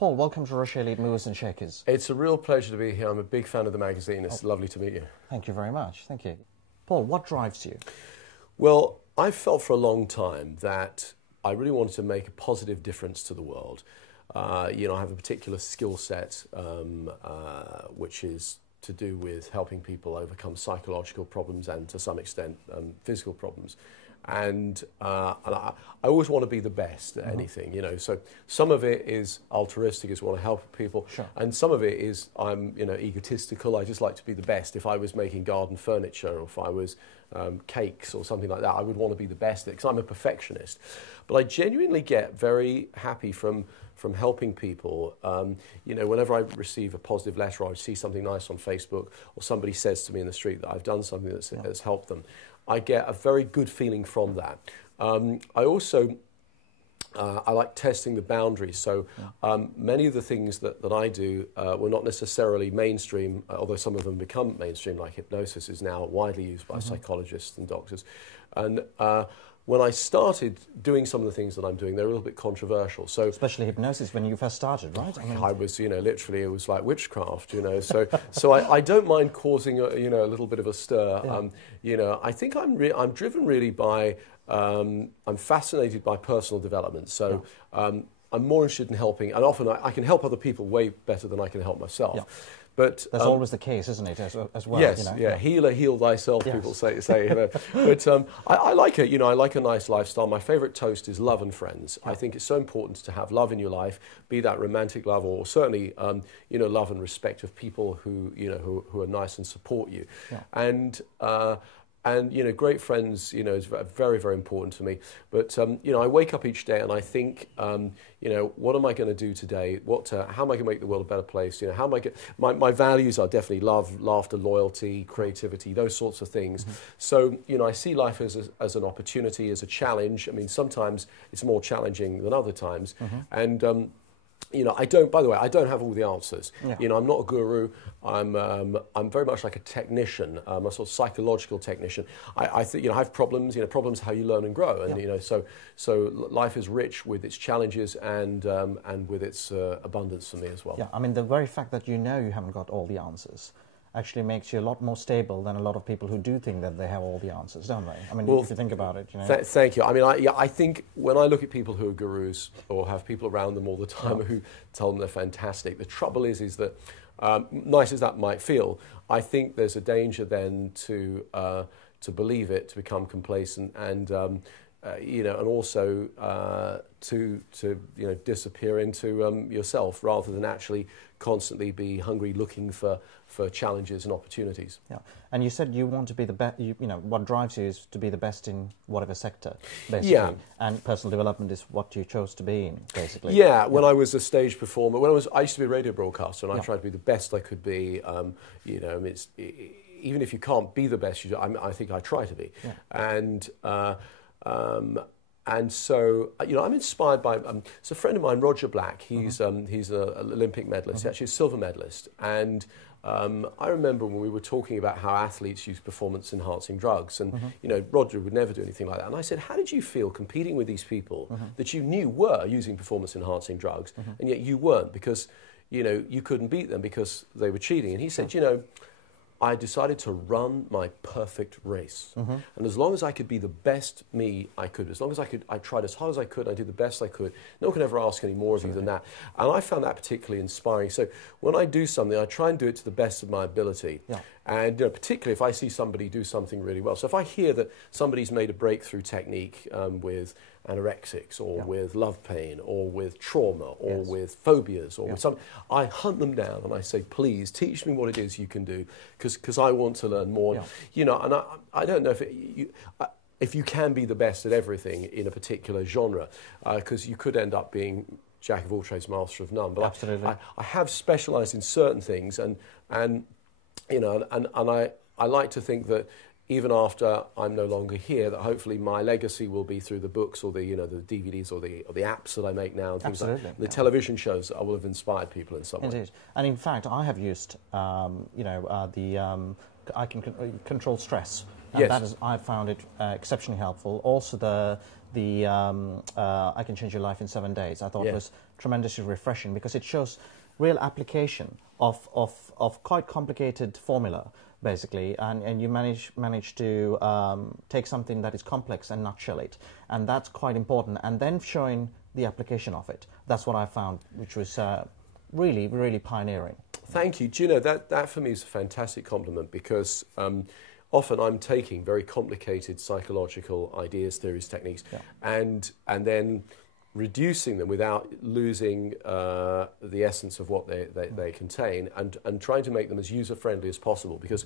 Paul, welcome to Rochay Lead Movers and Shakers. It's a real pleasure to be here. I'm a big fan of the magazine. It's lovely to meet you. Thank you very much. Thank you. Paul, what drives you? Well, I felt for a long time that I really wanted to make a positive difference to the world. I have a particular skill set which is to do with helping people overcome psychological problems and, to some extent, physical problems. And I always want to be the best at anything, So some of it is altruistic, is want to help people, sure. And some of it is I'm, egotistical. I just like to be the best. If I was making garden furniture, or if I was cakes or something like that, I would want to be the best at it because I'm a perfectionist. But I genuinely get very happy from helping people. Whenever I receive a positive letter or I see something nice on Facebook, or somebody says to me in the street that I've done something that's helped them, I get a very good feeling from that. I also I like testing the boundaries. So many of the things that I do were not necessarily mainstream, although some of them become mainstream, like hypnosis is now widely used by psychologists and doctors. And when I started doing some of the things that I'm doing, they're a little bit controversial. So, especially hypnosis when you first started, right? I was, literally, it was like witchcraft, So I don't mind causing a little bit of a stir. Yeah. I think I'm driven really by I'm fascinated by personal development. So I'm more interested in helping, and often I can help other people way better than I can help myself. Yeah. But that's always the case, isn't it, as well? Yes, heal thyself, yes. People say. But I like it. I like a nice lifestyle. My favourite toast is love and friends. I think it's so important to have love in your life, be that romantic love or certainly, love and respect of people who are nice and support you. Yeah. And great friends, is very, very important to me. But I wake up each day and I think, what am I going to do today? How am I going to make the world a better place? How am I my values are definitely love, laughter, loyalty, creativity, those sorts of things. So I see life as an opportunity, as a challenge. I mean, sometimes it's more challenging than other times, and. I don't have all the answers. Yeah. I'm not a guru. I'm very much like a technician, a sort of psychological technician. I think, I have problems. Problems how you learn and grow, and so life is rich with its challenges and with its abundance for me as well. Yeah, I mean, the very fact that you haven't got all the answers actually makes you a lot more stable than a lot of people who do think that they have all the answers, don't they? I mean, if you think about it, Thank you. I mean, I think when I look at people who are gurus or have people around them all the time who tell them they're fantastic, the trouble is that, nice as that might feel, I think there's a danger then to believe it, to become complacent, and also to disappear into yourself rather than actually constantly be hungry, looking for challenges and opportunities. Yeah, and you said you want to be the best. What drives you is to be the best in whatever sector, basically. Yeah. And personal development is what you chose to be in, basically. Yeah. When I was a stage performer, I used to be a radio broadcaster, and I tried to be the best I could be. It's even if you can't be the best, I think I try to be. Yeah. And so, I'm inspired by, it's a friend of mine, Roger Black. He's an Olympic medalist, actually a silver medalist. And I remember when we were talking about how athletes use performance-enhancing drugs. And, Roger would never do anything like that. And I said, how did you feel competing with these people that you knew were using performance-enhancing drugs, and yet you weren't because, you couldn't beat them because they were cheating? And he said, I decided to run my perfect race. And as long as I could be the best me I could, as long as I tried as hard as I could, I did the best I could, no one could ever ask any more of you than that. And I found that particularly inspiring. So when I do something, I try and do it to the best of my ability. Yeah. And particularly if I see somebody do something really well. So if I hear that somebody's made a breakthrough technique with anorexics or with love pain or with trauma or with phobias or with something, I hunt them down and I say, please teach me what it is you can do because I want to learn more. Yeah. And I don't know if you can be the best at everything in a particular genre, because you could end up being jack of all trades, master of none. But absolutely. I have specialised in certain things, and I like to think that even after I'm no longer here, that hopefully my legacy will be through the books or the the DVDs or the apps that I make now, and things like that. The television shows that I will have inspired people in some way. Indeed, and in fact, I have used the control stress. And that is, I found it exceptionally helpful. Also, the I Can Change Your Life in 7 Days, I thought was tremendously refreshing because it shows real application of quite complicated formula, basically, and you manage to take something that is complex and nutshell it, and that's quite important. And then showing the application of it. That's what I found, which was really, really pioneering. Thank you. Do you know, that for me is a fantastic compliment because often I'm taking very complicated psychological ideas, theories, techniques, and then reducing them without losing the essence of what they contain, and trying to make them as user-friendly as possible. Because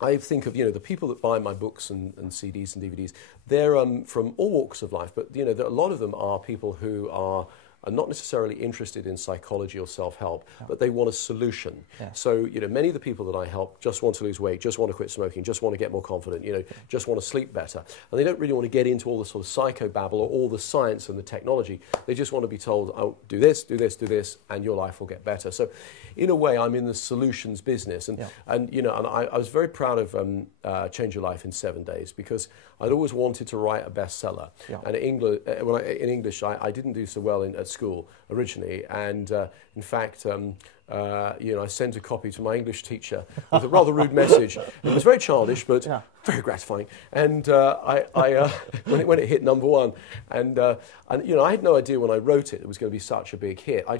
I think of, the people that buy my books and CDs and DVDs, they're from all walks of life, but, a lot of them are people who are not necessarily interested in psychology or self-help, but they want a solution. So, many of the people that I help just want to lose weight, just want to quit smoking, just want to get more confident, just want to sleep better. And they don't really want to get into all the sort of psychobabble or all the science and the technology. They just want to be told, oh, do this, do this, do this, and your life will get better. So, in a way, I'm in the solutions business. And I was very proud of Change Your Life in 7 Days because I'd always wanted to write a bestseller. And in English, I didn't do so well at school originally, and in fact, I sent a copy to my English teacher with a rather rude message. It was very childish, but very gratifying. And when it hit #1, and I had no idea when I wrote it was going to be such a big hit. I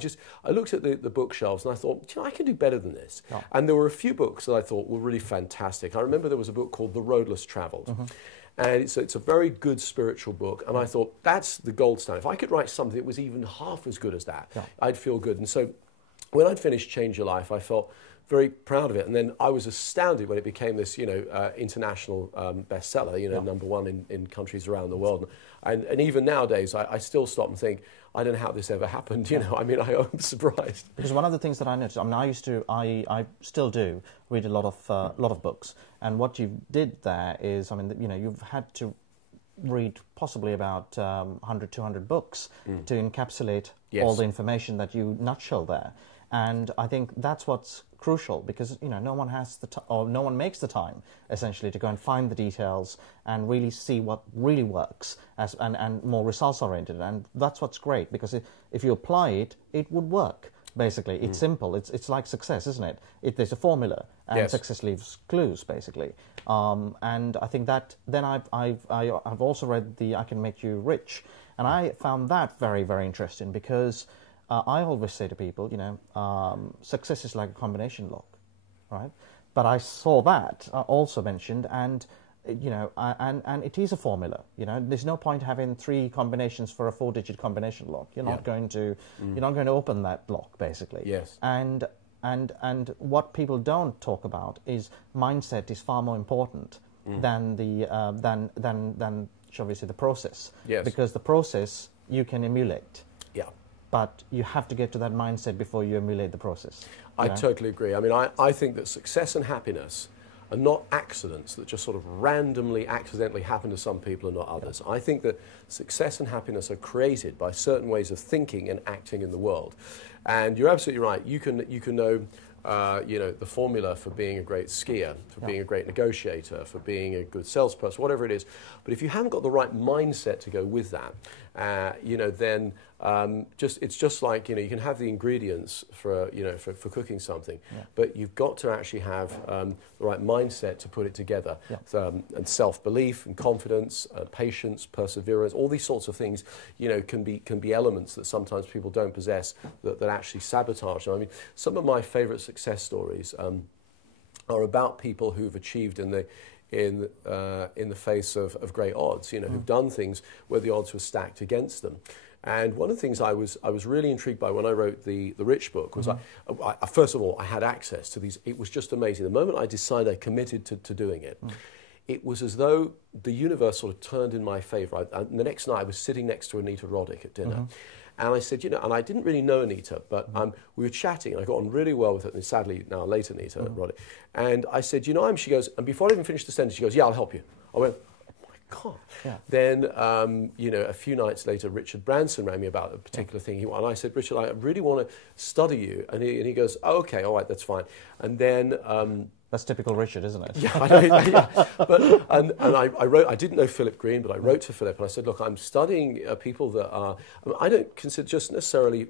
looked at the bookshelves and I thought, I can do better than this. And there were a few books that I thought were really fantastic. I remember there was a book called The Road Less Traveled. And it's a very good spiritual book, and I thought, that's the gold standard. If I could write something that was even half as good as that, I'd feel good. And so when I'd finished Change Your Life, I felt very proud of it. And then I was astounded when it became this, international bestseller, #1 in countries around the world. And even nowadays, I still stop and think, I don't know how this ever happened. I'm surprised. Because one of the things that I noticed, I still do read a lot of books. And what you did there is, you've had to read possibly about 100, 200 books to encapsulate all the information that you nutshell there. And I think that's what's crucial, because no one has no one makes the time essentially to go and find the details and really see what really works and more results oriented. And that's what's great, because if you apply it, it would work. Basically, it's simple. It's like success, isn't it? There's a formula, and success leaves clues, basically. And I think that then I've also read the I Can Make You Rich, and I found that very, very interesting because. I always say to people, success is like a combination lock, right? But I saw that also mentioned, and and it is a formula. There's no point having 3 combinations for a 4-digit combination lock. You're not going to open that lock, basically. Yes. And what people don't talk about is mindset is far more important than the than shall we say the process. Yes. Because the process you can emulate. Yeah. But you have to get to that mindset before you emulate the process. I totally agree. I think that success and happiness are not accidents that just sort of randomly, accidentally happen to some people and not others. I think that success and happiness are created by certain ways of thinking and acting in the world. And you're absolutely right. You can know the formula for being a great skier, for being a great negotiator, for being a good salesperson, whatever it is. But if you haven't got the right mindset to go with that, then it's just like you can have the ingredients for cooking something, but you've got to actually have the right mindset to put it together, and self-belief and confidence, patience, perseverance, all these sorts of things, can be elements that sometimes people don't possess that actually sabotage them. Some of my favourite success stories are about people who've achieved in the face of great odds, who've done things where the odds were stacked against them. And one of the things I was really intrigued by when I wrote the Rich book was, first of all, I had access to these. It was just amazing. The moment I decided I committed to doing it, it was as though the universe sort of turned in my favour. And the next night I was sitting next to Anita Roddick at dinner. And I said, and I didn't really know Anita, but we were chatting, and I got on really well with her, and sadly now late Anita Roddick. And I said, she goes, and before I even finished the sentence, she goes, yeah, I'll help you. I went, oh my God. Yeah. Then, a few nights later, Richard Branson rang me about a particular thing he wanted. And I said, Richard, I really want to study you. And he goes, oh, okay, all right, that's fine. And then That's typical Richard, isn't it? Yeah, I know, yeah. But I wrote. I didn't know Philip Green, but I wrote to Philip and I said, look, I'm studying people that are. I don't consider just necessarily,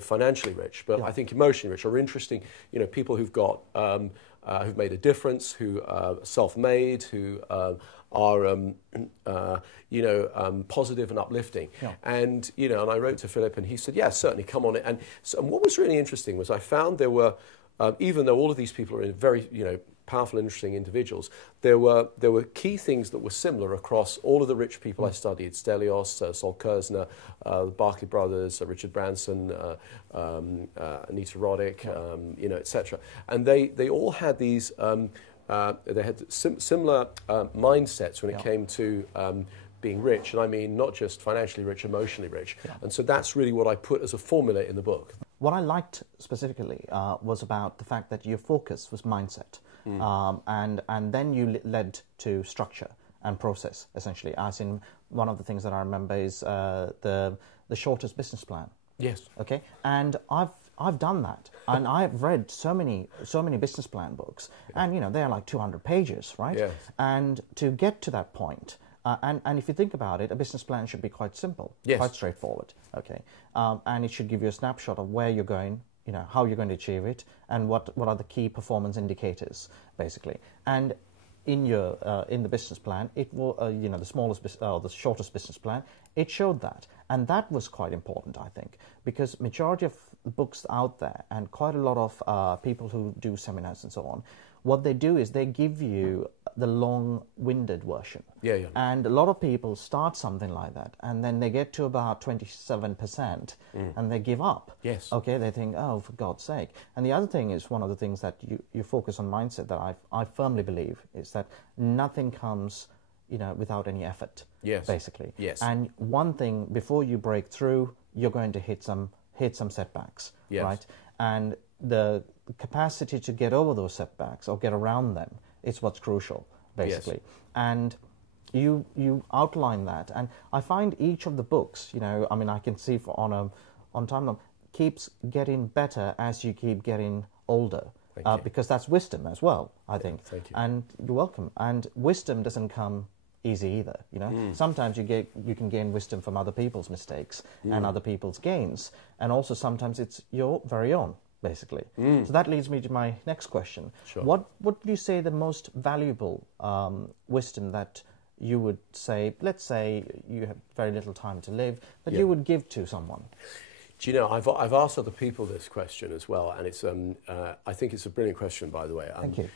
financially rich, but I think emotionally rich or interesting. People who've got who've made a difference, who are self-made, who are positive and uplifting. Yeah. And and I wrote to Philip and he said, yeah, certainly, come on. And what was really interesting was I found there were. Even though all of these people are very, powerful, interesting individuals, there were key things that were similar across all of the rich people I studied: Stelios, Sol Kerzner, the Barclay brothers, Richard Branson, Anita Roddick, etc. And they all had these. They had similar mindsets when it came to being rich, and I mean not just financially rich, emotionally rich. Yeah. And so that's really what I put as a formula in the book. What I liked specifically was about the fact that your focus was mindset, and then you led to structure and process, essentially. As in, one of the things that I remember is the shortest business plan. Yes. Okay, and I've done that, and I've read so many business plan books, and they're like 200 pages, right? Yes. And to get to that point. And if you think about it, a business plan should be quite simple, quite straightforward, okay? And it should give you a snapshot of where you're going, how you're going to achieve it, and what are the key performance indicators, basically. And in the business plan, it will, the shortest business plan, it showed that. And that was quite important, I think, because majority of books out there and quite a lot of people who do seminars and so on, what they do is they give you the long-winded version. Yeah. And a lot of people start something like that, and then they get to about 27%, and they give up. Yes. Okay, they think, oh, for God's sake. And the other thing is, one of the things that you focus on mindset that I firmly believe is that nothing comes, without any effort. Yes. Basically. Yes. And one thing, before you break through, you're going to hit some setbacks. Yes. Right? And the capacity to get over those setbacks or get around them is what's crucial, basically. Yes. And you outline that, and I find each of the books, I can see on time keeps getting better as you keep getting older, because that's wisdom as well, I think. Thank you. And you're welcome. And wisdom doesn't come easy either. Sometimes you can gain wisdom from other people's mistakes and other people's gains, and also sometimes it's your very own. Basically. So that leads me to my next question. Sure. What would you say the most valuable wisdom that you would say, let's say you have very little time to live, that you would give to someone? Do you know, I've asked other people this question as well, and it's I think it's a brilliant question, by the way. Thank you.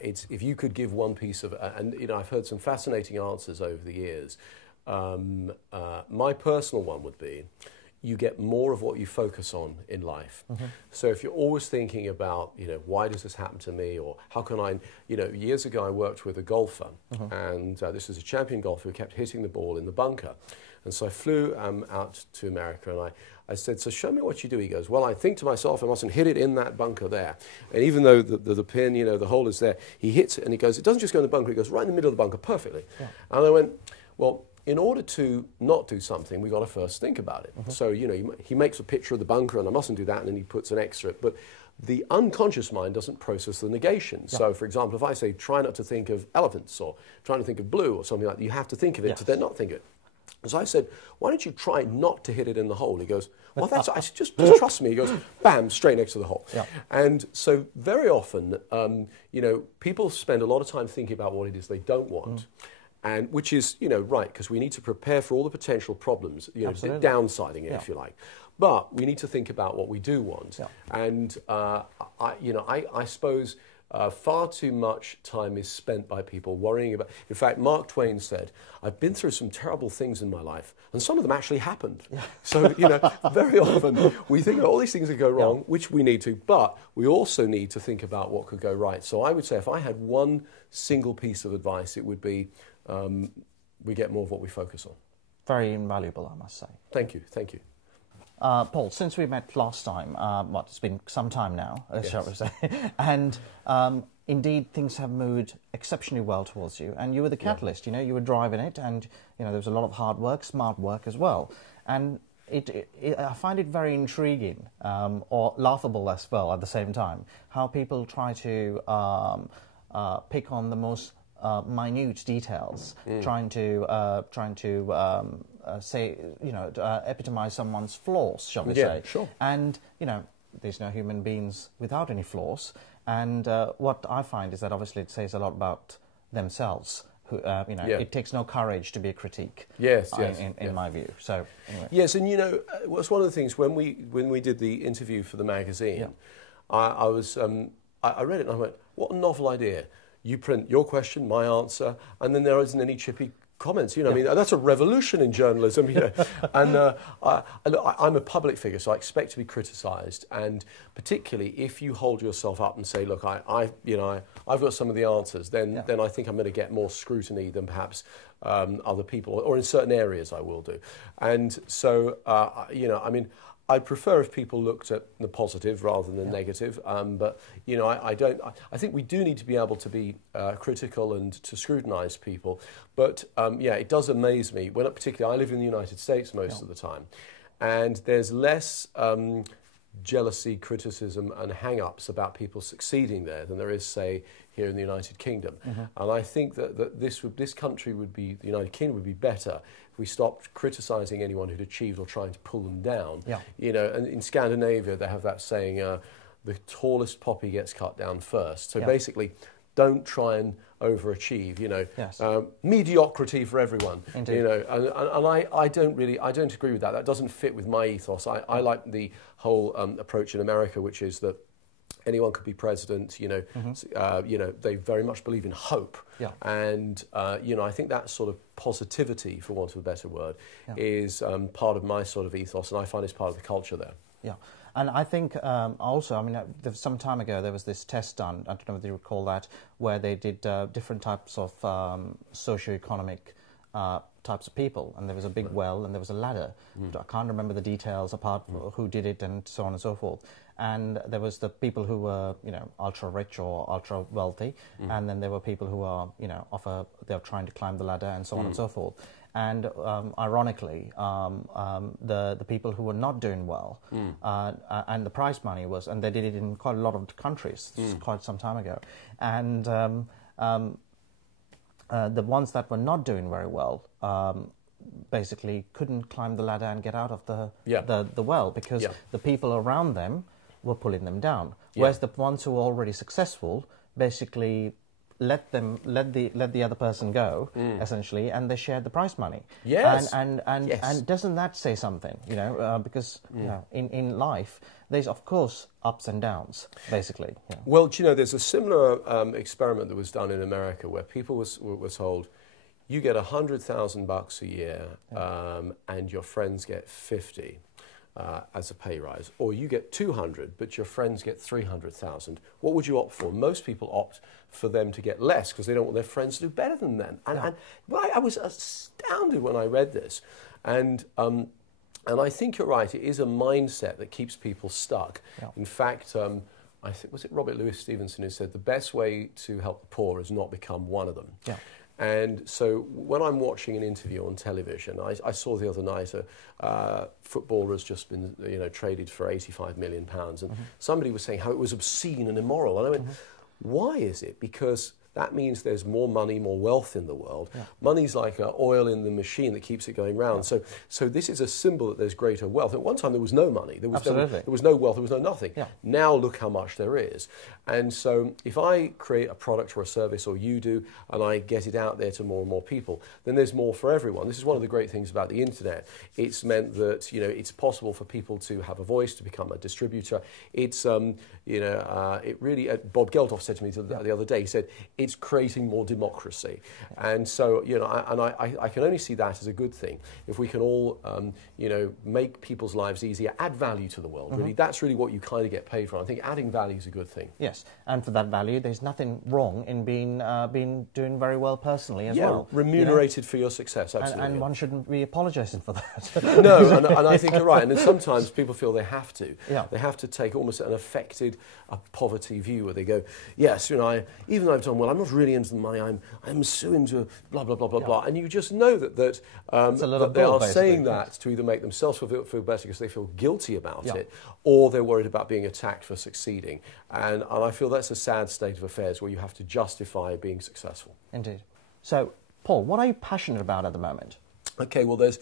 It's if you could give one piece of, and I've heard some fascinating answers over the years. My personal one would be, you get more of what you focus on in life. So if you're always thinking about, why does this happen to me, or how can I, years ago I worked with a golfer, and this was a champion golfer who kept hitting the ball in the bunker. And so I flew out to America, and I said, so show me what you do. He goes, well, I think to myself, I mustn't hit it in that bunker there. And even though the pin, the hole is there, he hits it, and he goes, it doesn't just go in the bunker, it goes right in the middle of the bunker perfectly. Yeah. And I went, well, in order to not do something, we've got to first think about it. So, he makes a picture of the bunker, and I mustn't do that, and then he puts an X through it. But the unconscious mind doesn't process the negation. Yeah. So, for example, if I say, try not to think of elephants, or try to think of blue, or something like that, you have to think of it to then not think of it. So I said, why don't you try not to hit it in the hole? He goes, well, that's, I said, just trust me. He goes, bam, straight next to the hole. Yeah. And so very often, people spend a lot of time thinking about what it is they don't want. And which is, right, because we need to prepare for all the potential problems, downsiding it, if you like. But we need to think about what we do want. Yeah. And, I suppose far too much time is spent by people worrying about... In fact, Mark Twain said, I've been through some terrible things in my life, and some of them actually happened. Yeah. So, very often we think about all these things that go wrong, which we need to, but we also need to think about what could go right. So I would say if I had one single piece of advice, it would be... we get more of what we focus on. Very invaluable, I must say. Thank you, thank you. Paul, since we met last time, it's been some time now, shall we say, and indeed things have moved exceptionally well towards you, and you were the catalyst, you were driving it, and there was a lot of hard work, smart work as well, and I find it very intriguing, or laughable as well at the same time, how people try to pick on the most minute details, trying to say, epitomize someone's flaws, shall we say? Sure. And there's no human beings without any flaws. And what I find is that obviously it says a lot about themselves. Who, it takes no courage to be a critique. Yes, in my view. So anyway. Yes, and what's one of the things when we did the interview for the magazine, I read it and I went, what a novel idea! You print your question, my answer, and then there isn't any chippy comments. I mean, that's a revolution in journalism. And I'm a public figure, so I expect to be criticised. And particularly if you hold yourself up and say, "Look, I've got some of the answers," then I think I'm going to get more scrutiny than perhaps other people, or in certain areas I will do. And so, I mean, I'd prefer if people looked at the positive rather than the negative, but I think we do need to be able to be critical and to scrutinise people. But it does amaze me when, particularly, I live in the United States most of the time, and there's less jealousy, criticism, and hang-ups about people succeeding there than there is, say, here in the United Kingdom. And I think that this country would be, the United Kingdom would be better if we stopped criticising anyone who'd achieved or trying to pull them down. And in Scandinavia they have that saying, the tallest poppy gets cut down first. So basically, don't try and overachieve. Mediocrity for everyone. Indeed. And I don't agree with that. That doesn't fit with my ethos. I like the whole approach in America, which is that anyone could be president. They very much believe in hope, and I think that sort of positivity, for want of a better word, is part of my sort of ethos, and I find it's part of the culture there. Yeah, and I think also, I mean, some time ago there was this test done. I don't know whether you recall that, where they did different types of socio-economic types of people, and there was a big well and there was a ladder. I can't remember the details apart from who did it and so on and so forth. And there was the people who were, ultra rich or ultra wealthy, and then there were people who are, they're trying to climb the ladder and so on and so forth. And ironically, the people who were not doing well, and the prize money was, and they did it in quite a lot of countries, quite some time ago, and the ones that were not doing very well basically couldn't climb the ladder and get out of the well because the people around them were pulling them down. Whereas the ones who were already successful basically let the other person go, essentially, and they shared the prize money. Yes. And doesn't that say something? Because in life there's of course ups and downs, basically. Well, there's a similar experiment that was done in America where people were told, you get $100,000 a year, and your friends get 50. As a pay rise, or you get 200, but your friends get 300,000. What would you opt for? Most people opt for them to get less because they don't want their friends to do better than them. And I was astounded when I read this, and I think you're right. It is a mindset that keeps people stuck. In fact, I think was it Robert Louis Stevenson who said the best way to help the poor is not become one of them. And so when I'm watching an interview on television, I saw the other night a footballer has just been traded for £85 million, and somebody was saying how it was obscene and immoral. And I went, why is it? Because that means there's more money, more wealth in the world. Money's like oil in the machine that keeps it going round. So this is a symbol that there's greater wealth. At one time there was no money, there was no wealth, there was no nothing. Now look how much there is. And so if I create a product or a service, or you do, and I get it out there to more and more people, then there's more for everyone. This is one of the great things about the internet. It's meant that it's possible for people to have a voice, to become a distributor. It's it really. Bob Geldof said to me the other day. He said it's creating more democracy, and so I can only see that as a good thing if we can all make people's lives easier, add value to the world. Really, that's really what you kind of get paid for. I think adding value is a good thing. Yes, and for that value, there's nothing wrong in being doing very well personally as well. Remunerated for your success, absolutely. And one shouldn't be apologising for that. No, and I think you're right. And then sometimes people feel they have to. They have to take almost an affected poverty view where they go, yes, you know, even though I've done well, I'm not really into the money. I'm so into blah blah blah blah blah. And you just know that that they are saying that to either make themselves feel better because they feel guilty about it, or they're worried about being attacked for succeeding. And I feel that's a sad state of affairs where you have to justify being successful. Indeed. So, Paul, what are you passionate about at the moment? Okay, well, there's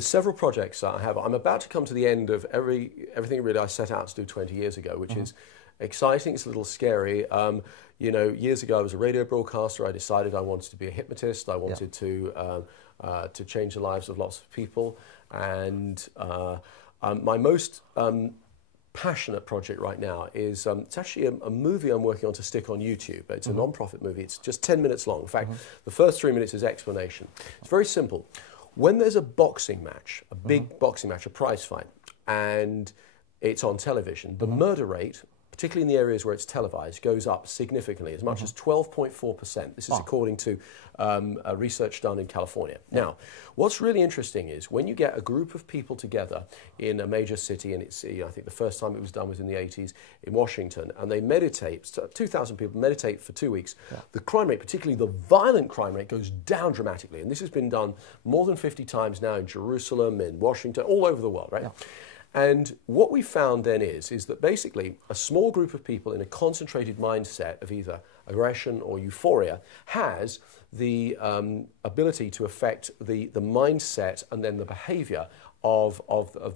several projects that I have. I'm about to come to the end of everything really I set out to do 20 years ago, which is exciting. It's a little scary. You know, years ago I was a radio broadcaster. I decided I wanted to be a hypnotist. I wanted to change the lives of lots of people. And my most passionate project right now is it's actually a movie I'm working on to stick on YouTube. It's a non-profit movie. It's just 10 minutes long. In fact, the first 3 minutes is explanation. It's very simple. When there's a boxing match, a big boxing match, a prize fight, and it's on television, the murder rate, particularly in the areas where it's televised, goes up significantly, as much as 12.4%. This is according to research done in California. Now, what's really interesting is when you get a group of people together in a major city, and it's, you know, I think the first time it was done was in the 80s in Washington, and they meditate, 2,000 people meditate for 2 weeks, the crime rate, particularly the violent crime rate, goes down dramatically. And this has been done more than 50 times now in Jerusalem, in Washington, all over the world, right? And what we found then is that basically a small group of people in a concentrated mindset of either aggression or euphoria has the ability to affect the mindset and then the behavior of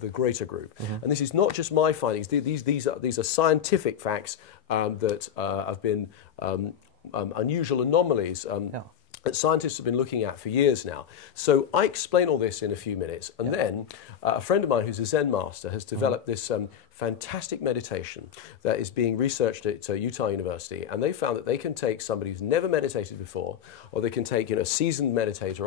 the greater group. And this is not just my findings. These are scientific facts that have been unusual anomalies that scientists have been looking at for years now. So I explain all this in a few minutes, and then a friend of mine who's a Zen master has developed this fantastic meditation that is being researched at Utah University, and they found that they can take somebody who's never meditated before, or they can take, you know, a seasoned meditator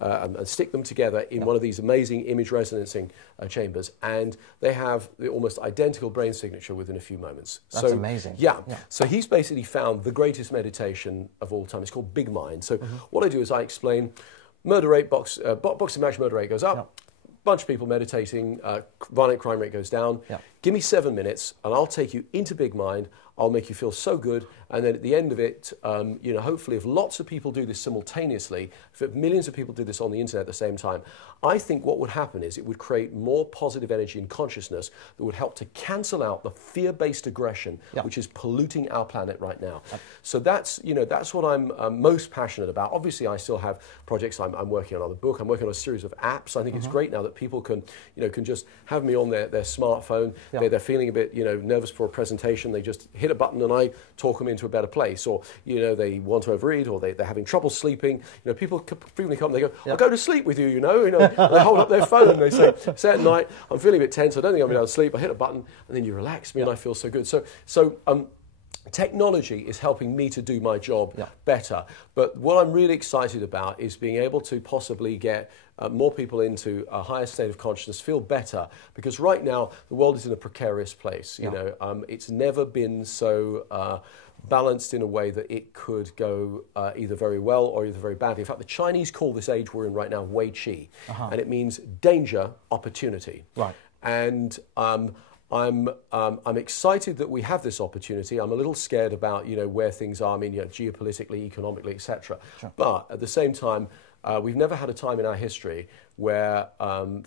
and stick them together in one of these amazing image resonancing chambers, and they have the almost identical brain signature within a few moments. That's amazing. Yeah. So he's basically found the greatest meditation of all time. It's called Big Mind. So what I do is I explain murder rate, boxing match murder rate goes up. Bunch of people meditating, violent crime rate goes down. Give me 7 minutes and I'll take you into Big Mind. I'll make you feel so good. And then at the end of it, you know, hopefully if lots of people do this simultaneously, if millions of people did this on the internet at the same time, I think what would happen is it would create more positive energy and consciousness that would help to cancel out the fear-based aggression, which is polluting our planet right now. So that's, you know, that's what I'm most passionate about. Obviously, I still have projects. I'm working on another book. I'm working on a series of apps. I think it's great now that people can, you know, can just have me on their smartphone. They're feeling a bit, you know, nervous for a presentation. They just hit a button and I talk them into a better place. Or, you know, they want to overeat, or they're having trouble sleeping. You know, people frequently come and they go, I'll go to sleep with you, you know. They hold up their phone and they say at night, I'm feeling a bit tense, I don't think I'm going to be able to sleep. I hit a button and then you relax me and I feel so good. So technology is helping me to do my job better. But what I'm really excited about is being able to possibly get more people into a higher state of consciousness, feel better, because right now the world is in a precarious place. You know, it's never been so balanced in a way that it could go either very well or either very badly. In fact, the Chinese call this age we're in right now Wei Qi, and it means danger, opportunity. Right. And I'm excited that we have this opportunity. I'm a little scared about, you know, where things are. I mean, you know, geopolitically, economically, etc. But at the same time, we've never had a time in our history where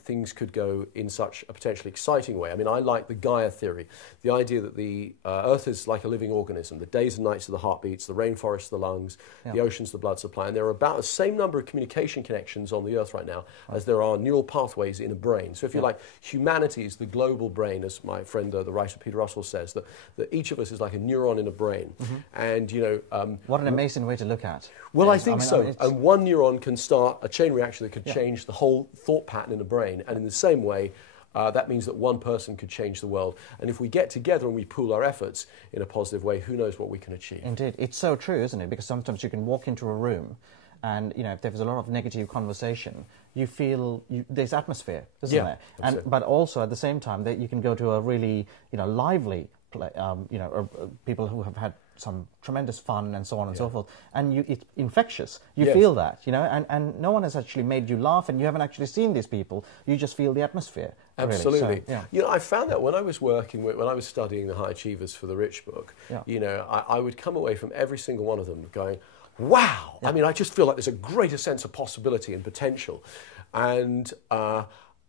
things could go in such a potentially exciting way. I mean, I like the Gaia theory, the idea that the Earth is like a living organism. The days and nights are the heartbeats, the rainforests the lungs, the oceans the blood supply, and there are about the same number of communication connections on the Earth right now as there are neural pathways in a brain. So if you like, humanity is the global brain, as my friend, the writer Peter Russell says, that each of us is like a neuron in a brain. And, you know... what an amazing way to look at. Well, I think so. And one neuron can start a chain reaction that could change the whole thought pattern in the brain, and in the same way that means that one person could change the world. And if we get together and we pool our efforts in a positive way, who knows what we can achieve. Indeed. It's so true, isn't it? Because sometimes you can walk into a room and, you know, if there's a lot of negative conversation, you feel there's atmosphere, isn't there? But also at the same time that you can go to a really, you know, lively, you know, people who have had some tremendous fun and so on and so forth, and it's infectious. You Yes. feel that, and no one has actually made you laugh, and you haven't actually seen these people. You just feel the atmosphere. Absolutely. Really. So, yeah. I found that when I was when I was studying the High Achievers for the Rich book, I would come away from every single one of them going, wow! Yeah. I mean, I just feel like there's a greater sense of possibility and potential, and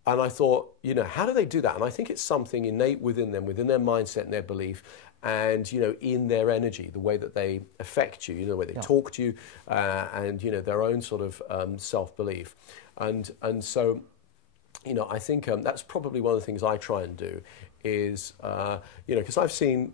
I thought, how do they do that? And I think it's something innate within them, within their mindset and their belief, and in their energy, the way that they affect you, the way they talk to you, and their own sort of self-belief, and so I think that's probably one of the things I try and do is because I've seen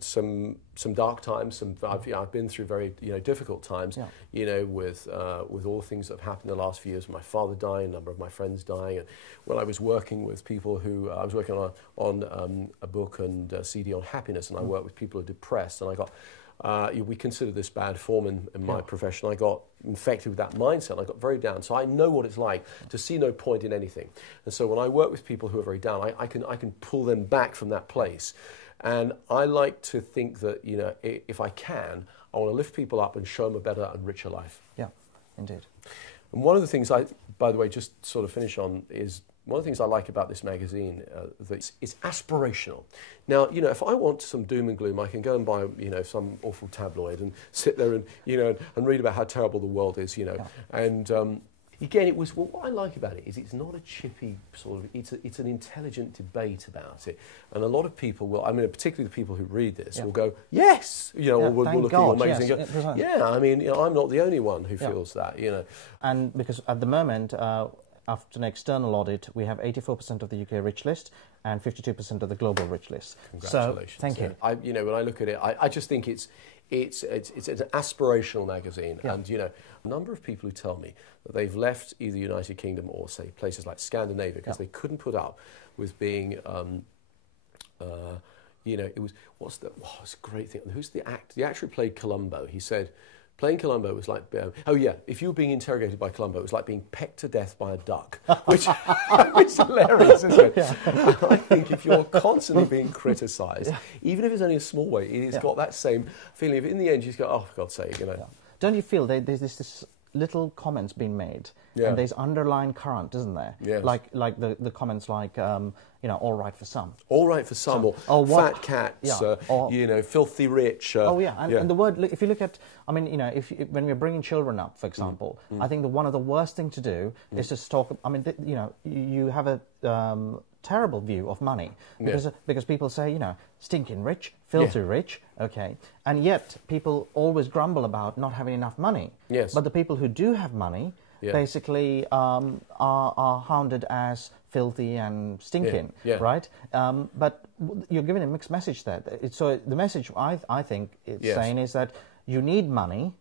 some dark times, I've been through very difficult times, with all the things that have happened in the last few years. My father dying, a number of my friends dying, and when I was working with people who I was working on a book and a CD on happiness, and I worked with people who are depressed, and I got. We consider this bad form in my profession. I got infected with that mindset. I got very down. So I know what it's like to see no point in anything. And so when I work with people who are very down, I can pull them back from that place. And I like to think that, if I can, I want to lift people up and show them a better and richer life. Yeah, indeed. And one of the things by the way, just sort of finish on is, one of the things I like about this magazine that it's aspirational. Now, if I want some doom and gloom, I can go and buy, some awful tabloid and sit there and, and read about how terrible the world is, And again, what I like about it is it's not a chippy sort of. It's an intelligent debate about it, and a lot of people will. I mean, particularly the people who read this will go, yes, or we'll look at your magazine and go, yeah. I mean, I'm not the only one who feels that, And because at the moment. After an external audit, we have 84% of the UK rich list and 52% of the global rich list. Congratulations! So, thank you. When I look at it, I just think it's an aspirational magazine, and a number of people who tell me that they've left either the United Kingdom or say places like Scandinavia because they couldn't put up with being. It was it's a great thing. Who's the actor? The actor who played Columbo. He said. Playing Columbo was like, if you were being interrogated by Columbo, it was like being pecked to death by a duck, which is hilarious, isn't it? Yeah. I think if you're constantly being criticised, even if it's only a small way, it's got that same feeling of, in the end, you just go, oh, for God's sake, Don't you feel there's this little comments being made, and there's underlying current, isn't there? Yes. Like the comments like, all right for some. All right for some, or fat cats, filthy rich. And the word, if you look at, when we're bringing children up, for example, I think one of the worst thing to do is just talk, you have a terrible view of money because people say, stinking rich, filthy rich, okay, and yet people always grumble about not having enough money. Yes. But the people who do have money basically are hounded as filthy and stinking, right? But you're giving a mixed message there. So the message I think it's saying is that you need money,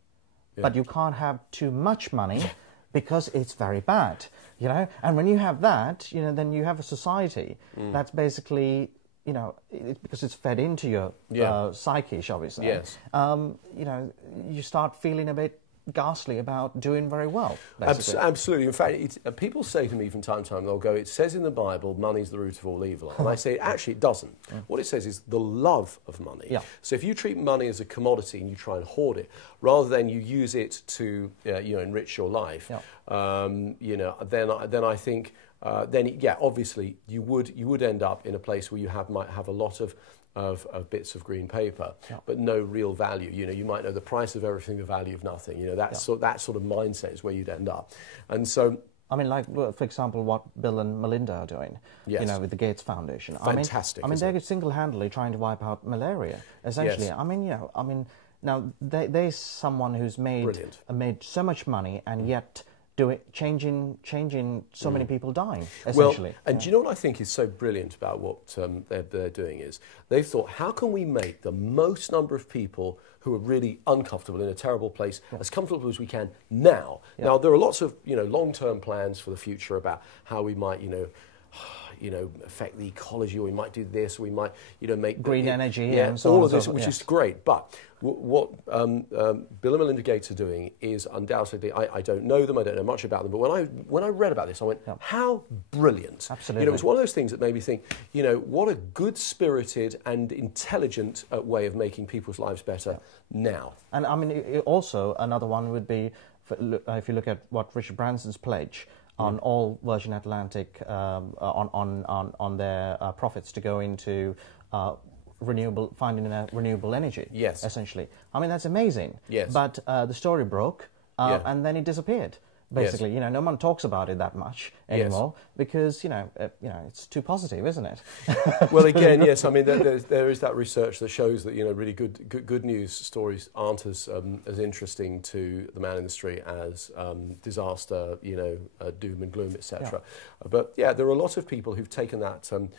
but you can't have too much money because it's very bad, And when you have that, then you have a society that's basically, because it's fed into your psyche, shall we say. Yes. You start feeling a bit ghastly about doing very well. Absolutely. In fact, people say to me from time to time, they'll go, it says in the Bible, money's the root of all evil. And I say, actually, it doesn't. What it says is the love of money. Yeah. So if you treat money as a commodity and you try and hoard it, rather than you use it to enrich your life, then I think, obviously, you would end up in a place where you might have a lot of bits of green paper, but no real value. You might know the price of everything, the value of nothing. That sort of mindset is where you'd end up. And so, for example, what Bill and Melinda are doing, with the Gates Foundation. Fantastic. They're single-handedly trying to wipe out malaria, essentially. Yes. Now there's someone who's made so much money and yet changing so many people dying, essentially. Well, and do you know what I think is so brilliant about what they're doing is they've thought, how can we make the most number of people who are really uncomfortable in a terrible place as comfortable as we can now? Now, there are lots of long-term plans for the future about how we might, affect the ecology, or we might do this, or we might, make green energy, and so all of this, which yes. is great. But what Bill and Melinda Gates are doing is undoubtedly, I don't know them, I don't know much about them, but when I read about this, I went, how brilliant! Absolutely. It's one of those things that made me think, what a good-spirited and intelligent way of making people's lives better now. And I mean, also another one would be, if you look at what Richard Branson's pledge on all Virgin Atlantic, on their profits to go into finding renewable energy. Yes. Essentially. I mean, that's amazing. Yes. But the story broke, and then it disappeared. Basically, Yes. No one talks about it that much anymore because it's too positive, isn't it? Well, again, yes. I mean, there is that research that shows that really good news stories aren't as interesting to the man in the street as disaster, doom and gloom, etc. Yeah. But yeah, there are a lot of people who've taken that. I can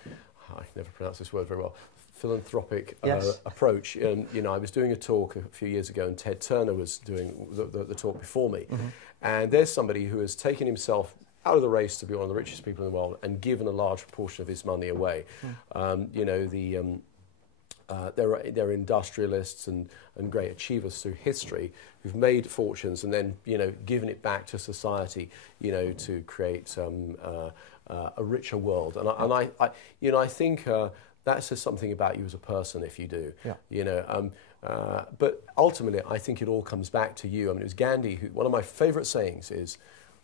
never pronounce this word very well. Philanthropic approach. I was doing a talk a few years ago, and Ted Turner was doing the talk before me. Mm-hmm. And there's somebody who has taken himself out of the race to be one of the richest people in the world and given a large proportion of his money away. Mm. There are industrialists and great achievers through history who've made fortunes and then given it back to society, to create a richer world. And I think that says something about you as a person if you do. Yeah. But ultimately, I think it all comes back to you. I mean, it was Gandhi who, one of my favourite sayings is,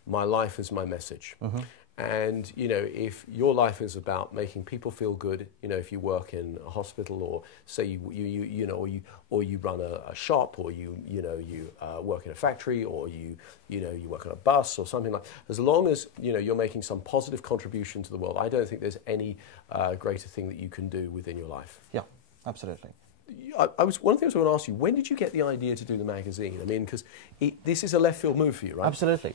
"My life is my message." Mm-hmm. And, if your life is about making people feel good, if you work in a hospital, or say you run a shop, or you work in a factory, or you work on a bus or something like, as long as, you're making some positive contribution to the world, I don't think there's any greater thing that you can do within your life. Yeah, absolutely. One of the things I want to ask you, when did you get the idea to do the magazine? I mean, because this is a left field move for you, right? Absolutely.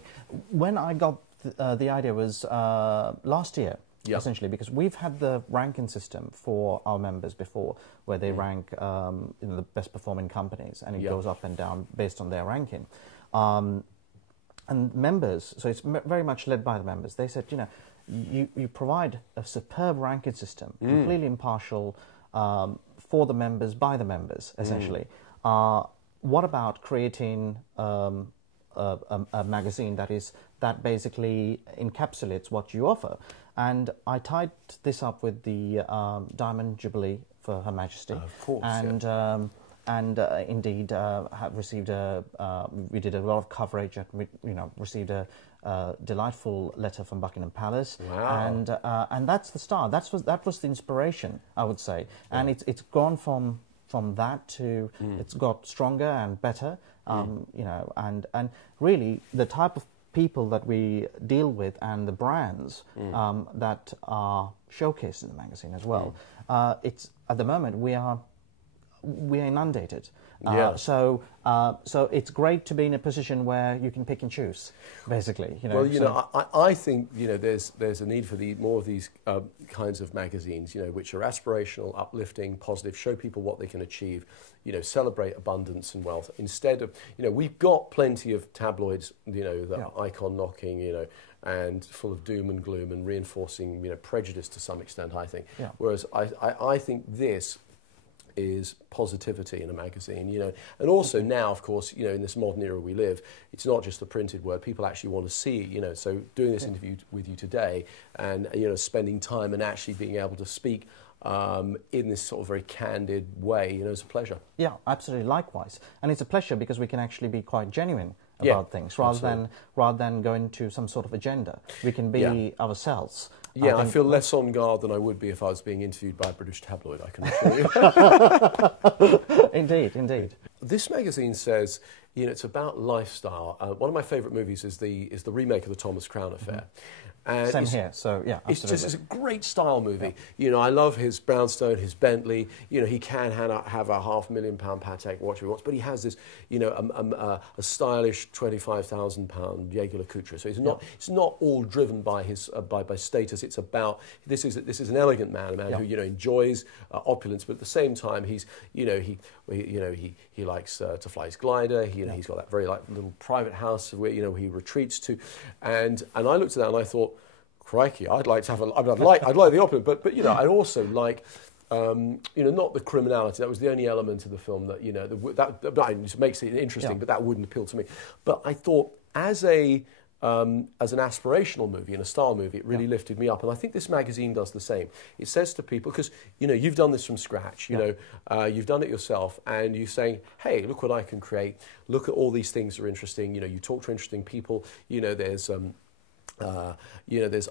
When I got the idea was last year, essentially, because we've had the ranking system for our members before, where they rank the best performing companies, and it goes up and down based on their ranking. And members, so it's very much led by the members. They said, you provide a superb ranking system, completely impartial, for the members, by the members, essentially. What about creating a magazine that basically encapsulates what you offer? And I tied this up with the Diamond Jubilee for Her Majesty. Of course, and indeed have received we did a lot of coverage, and we received a delightful letter from Buckingham Palace. Wow. And that's the start. That was the inspiration, I would say. And it's gone from that to it's got stronger and better. And really the type of people that we deal with and the brands that are showcased in the magazine as well. It's at the moment we are inundated. So it's great to be in a position where you can pick and choose, basically. I think there's a need for more of these kinds of magazines, which are aspirational, uplifting, positive, show people what they can achieve, celebrate abundance and wealth. Instead of we've got plenty of tabloids, that are icon knocking, and full of doom and gloom and reinforcing prejudice to some extent, I think. Yeah. Whereas I think this is positivity in a magazine, and also now, of course, in this modern era we live, it's not just the printed word. People actually want to see, so doing this interview with you today, and spending time and actually being able to speak in this sort of very candid way, is a pleasure. Yeah, absolutely. Likewise, and it's a pleasure because we can actually be quite genuine about things rather than go into some sort of agenda. We can be ourselves. Yeah, I feel less on guard than I would be if I was being interviewed by a British tabloid, I can assure you. Indeed. This magazine says, it's about lifestyle. One of my favourite movies is the remake of the Thomas Crown Affair. Same here, so yeah, absolutely. It's a great style movie. Yeah. I love his brownstone, his Bentley. He can have a £500,000 Patek watch if he wants, but he has this, a stylish £25,000 Jaeger LeCoultre. So it's not all driven by his by status. It's about this is an elegant man, who enjoys opulence, but at the same time he likes to fly his glider. He's got that very little private house where he retreats to, and I looked at that and I thought, crikey, I'd like to have I'd like the opposite, but you know, I also like. You know, not the criminality. That was the only element of the film that, you know, that makes it interesting, but that wouldn't appeal to me. But I thought, as an aspirational movie and a style movie, it really lifted me up. And I think this magazine does the same. It says to people, because, you know, you've done this from scratch, you know, you've done it yourself, and you're saying, hey, look what I can create. Look at all these things that are interesting. You know, you talk to interesting people. You know, there's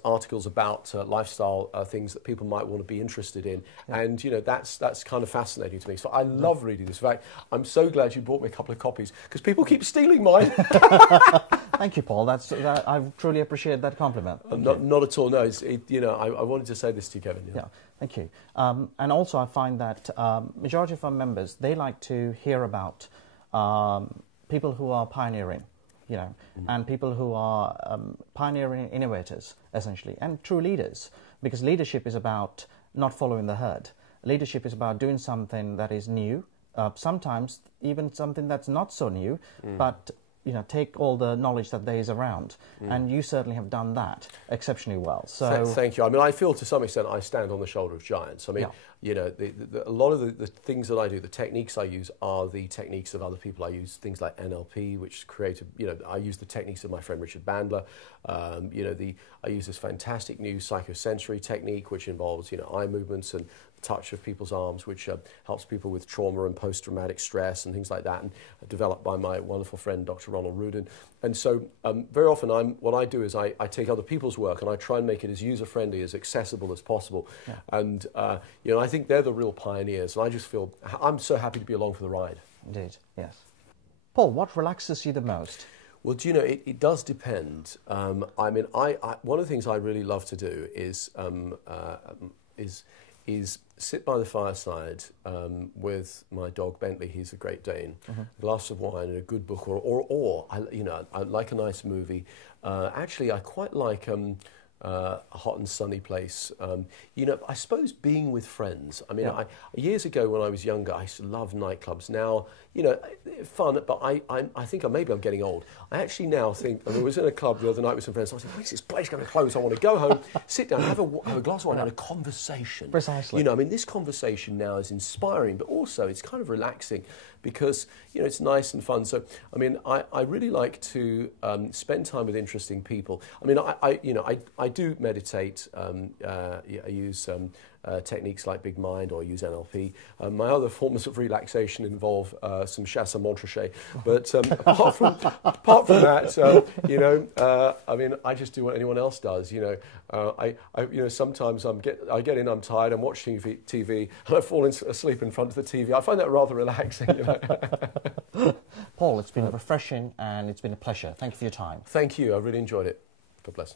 articles about lifestyle things that people might want to be interested in, and you know that's kind of fascinating to me. So I love reading this. In fact, I'm so glad you brought me a couple of copies because people keep stealing mine. Thank you, Paul. I truly appreciate that compliment. Not at all. No, you know, I wanted to say this to you, Kevin. Yeah, thank you. And also, I find that majority of our members, they like to hear about people who are pioneering. You know, and people who are pioneering innovators, essentially, and true leaders, because leadership is about not following the herd. Leadership is about doing something that is new, sometimes even something that's not so new, but, you know, take all the knowledge that there is around. And you certainly have done that exceptionally well. So thank you. I mean, I feel to some extent I stand on the shoulder of giants. I mean, you know, a lot of the things that I do, the techniques I use are the techniques of other people. I use things like NLP, which created, you know, I use the techniques of my friend Richard Bandler. You know, I use this fantastic new psychosensory technique, which involves, you know, eye movements and touch of people's arms, which helps people with trauma and post-traumatic stress and things like that, and developed by my wonderful friend Dr. Ronald Rudin. And so very often what I do is I take other people's work and I try and make it as user-friendly, as accessible as possible. And you know, I think they're the real pioneers, and I just feel I'm so happy to be along for the ride. Indeed, yes. Paul, what relaxes you the most? Well, do you know, it does depend. I mean, one of the things I really love to do is sit by the fireside with my dog Bentley. He's a Great Dane, a glass of wine and a good book, or you know, I like a nice movie. Actually, I quite like a hot and sunny place. You know, I suppose being with friends. I mean, years ago when I was younger, I used to love nightclubs. Now, you know, fun, but I think maybe I'm getting old. I actually now think, I was in a club the other night with some friends, I was like, when's this place going to close? I want to go home, sit down, have a glass of wine, and have a conversation. Precisely. You know, I mean, this conversation now is inspiring, but also it's kind of relaxing because, you know, it's nice and fun. So, I mean, I really like to spend time with interesting people. I mean, I do meditate. I use techniques like Big Mind, or I use NLP. My other forms of relaxation involve some chasse à Montrachet. But apart from that, you know, I mean, I just do what anyone else does. You know, you know, sometimes I get in, I'm tired, I'm watching TV, and I fall asleep in front of the TV. I find that rather relaxing. You know? Paul, it's been refreshing and it's been a pleasure. Thank you for your time. Thank you. I really enjoyed it. God bless.